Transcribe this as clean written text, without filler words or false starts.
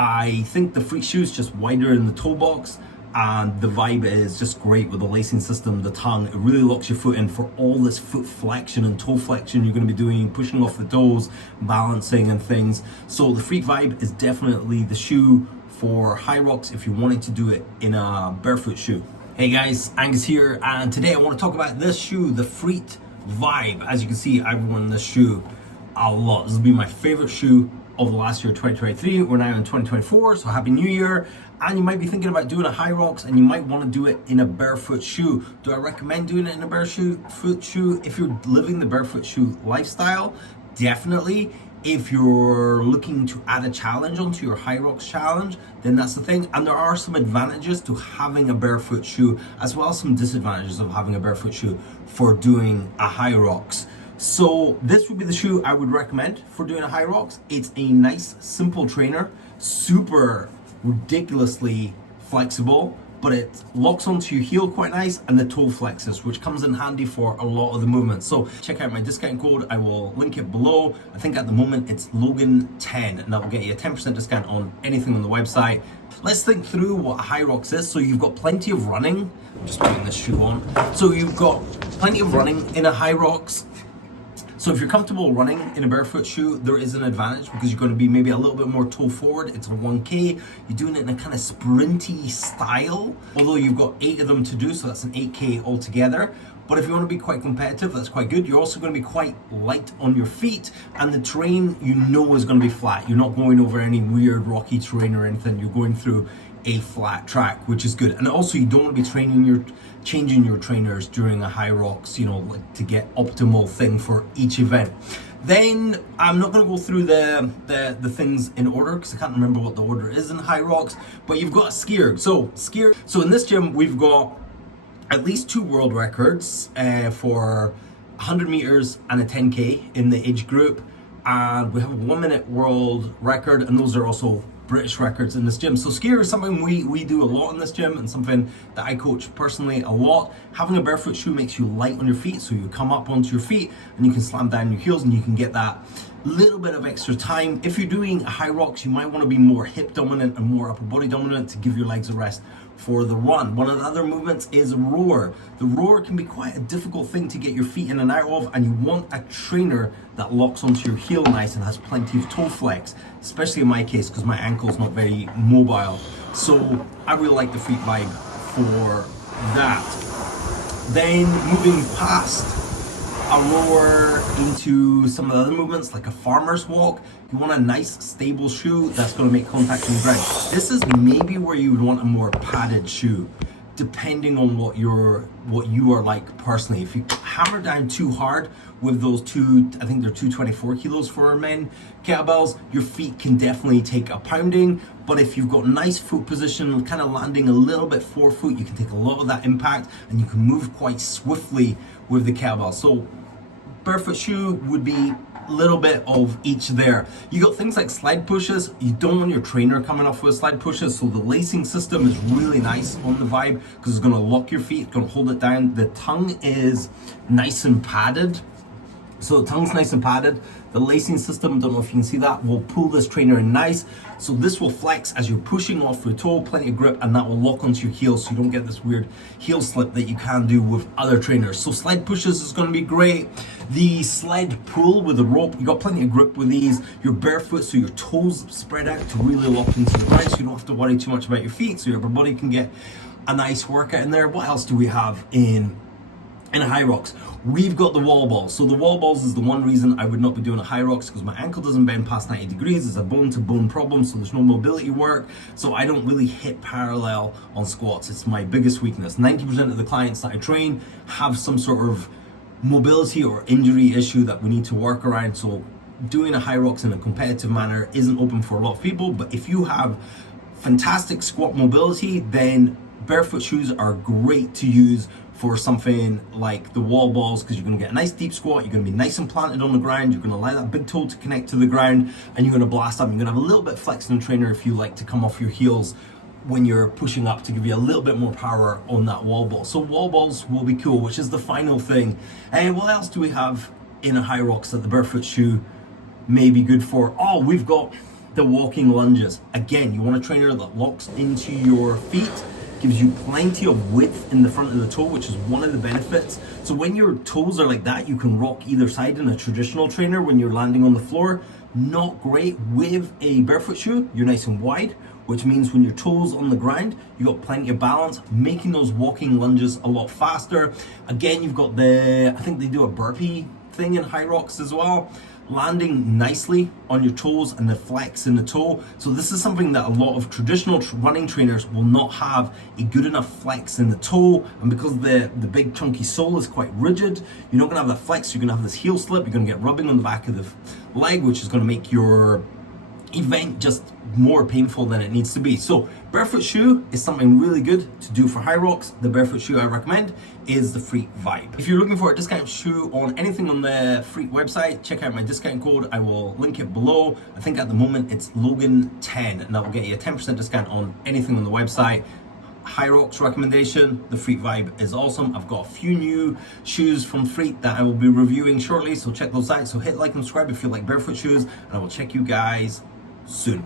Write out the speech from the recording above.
I think the Freet shoe is just wider in the toe box, and the Vibe is just great with the lacing system, the tongue. It really locks your foot in for all this foot flexion and toe flexion you're going to be doing, pushing off the toes, balancing and things. So the Freet Vibe is definitely the shoe for HYROX if you're wanting to do it in a barefoot shoe. Hey guys, Angus here, and today I want to talk about this shoe, the Freet Vibe. As you can see, I've worn this shoe a lot. This will be my favorite shoe of the last year, 2023. We're now in 2024, so happy new year. And you might be thinking about doing a HYROX, and you might want to do it in a barefoot shoe. Do I recommend doing it in a barefoot shoe? If you're living the barefoot shoe lifestyle, definitely. If you're looking to add a challenge onto your HYROX challenge, then that's the thing. And there are some advantages to having a barefoot shoe, as well as some disadvantages of having a barefoot shoe for doing a HYROX. So this would be the shoe I would recommend for doing a HYROX. It's a nice, simple trainer, super ridiculously flexible, but it locks onto your heel quite nice, and the toe flexes, which comes in handy for a lot of the movements. So check out my discount code. I will link it below. I think at the moment it's Logan10, and that will get you a 10% discount on anything on the website. Let's think through what a HYROX is. So you've got plenty of running. I'm just putting this shoe on. So you've got plenty of running in a HYROX. So if you're comfortable running in a barefoot shoe, there is an advantage because you're going to be maybe a little bit more toe forward. It's a 1K. You're doing it in a kind of sprinty style, although you've got 8 of them to do, so that's an 8K altogether. But if you want to be quite competitive, that's quite good. You're also going to be quite light on your feet, and the terrain you know is going to be flat. You're not going over any weird rocky terrain or anything. You're going through a flat track, which is good. And also you don't want to be changing your trainers during a HYROX, like to get optimal thing for each event. Then I'm not going to go through the things in order because I can't remember what the order is in HYROX, but you've got a skier. So in this gym we've got at least 2 world records for 100 meters and a 10K in the age group, and we have a 1-minute world record, and those are also British records in this gym. So skier is something we do a lot in this gym, and something that I coach personally a lot. Having a barefoot shoe makes you light on your feet, so you come up onto your feet and you can slam down your heels and you can get that little bit of extra time. If you're doing a HYROX, you might want to be more hip dominant and more upper body dominant to give your legs a rest for the run. One of the other movements is rower. The rower can be quite a difficult thing to get your feet in and out of, and you want a trainer that locks onto your heel nice and has plenty of toe flex, especially in my case because my ankle's not very mobile. So I really like the Freet Vibe for that. Then moving past a rower into some of the other movements like a farmer's walk, you want a nice stable shoe that's going to make contact with the ground. This is maybe where you would want a more padded shoe, depending on what you are like personally. If you hammer down too hard with those I think they're 224 kilos for men kettlebells, your feet can definitely take a pounding. But if you've got nice foot position, kind of landing a little bit forefoot, you can take a lot of that impact and you can move quite swiftly with the kettlebell. So barefoot shoe would be a little bit of each there. You got things like slide pushes. You don't want your trainer coming off with slide pushes, so the lacing system is really nice on the Vibe because it's going to lock your feet, it's going to hold it down. The tongue is nice and padded. So the tongue's nice and padded. The lacing system, don't know if you can see that, will pull this trainer in nice. So this will flex as you're pushing off your toe, plenty of grip, and that will lock onto your heel so you don't get this weird heel slip that you can do with other trainers. So slide pushes is going to be great. The sled pull with the rope, you got plenty of grip with these. You're barefoot, so your toes spread out to really lock into the ground, so you don't have to worry too much about your feet, so your upper body can get a nice workout in there. What else do we have in a HYROX? We've got the wall balls. So the wall balls is the one reason I would not be doing a HYROX, because my ankle doesn't bend past 90 degrees. It's a bone to bone problem, so there's no mobility work. So I don't really hit parallel on squats. It's my biggest weakness. 90% of the clients that I train have some sort of mobility or injury issue that we need to work around. So doing a HYROX in a competitive manner isn't open for a lot of people, but if you have fantastic squat mobility, then barefoot shoes are great to use for something like the wall balls, because you're going to get a nice deep squat, you're going to be nice and planted on the ground, you're going to allow that big toe to connect to the ground, and you're going to blast up. You're going to have a little bit of flex in the trainer if you like to come off your heels when you're pushing up to give you a little bit more power on that wall ball. So wall balls will be cool, which is the final thing. And what else do we have in a HYROX that the barefoot shoe may be good for? Oh, we've got the walking lunges. Again, you want a trainer that locks into your feet, gives you plenty of width in the front of the toe, which is one of the benefits. So when your toes are like that, you can rock either side in a traditional trainer when you're landing on the floor. Not great with a barefoot shoe. You're nice and wide, which means when your toes on the ground, you got plenty of balance, making those walking lunges a lot faster. Again, you've got I think they do a burpee thing in HYROX as well, landing nicely on your toes and the flex in the toe. So this is something that a lot of traditional running trainers will not have a good enough flex in the toe, and because the big chunky sole is quite rigid, you're not gonna have that flex. You're gonna have this heel slip, you're gonna get rubbing on the back of the leg, which is gonna make your event just more painful than it needs to be. So barefoot shoe is something really good to do for HYROX. The barefoot shoe I recommend is the Freet Vibe. If you're looking for a discount shoe on anything on the Freet website, check out my discount code. I will link it below. I think at the moment it's Logan10, and that will get you a 10% discount on anything on the website. HYROX recommendation, the Freet Vibe is awesome. I've got a few new shoes from Freet that I will be reviewing shortly, so check those out. So hit like and subscribe if you like barefoot shoes, and I will check you guys soon.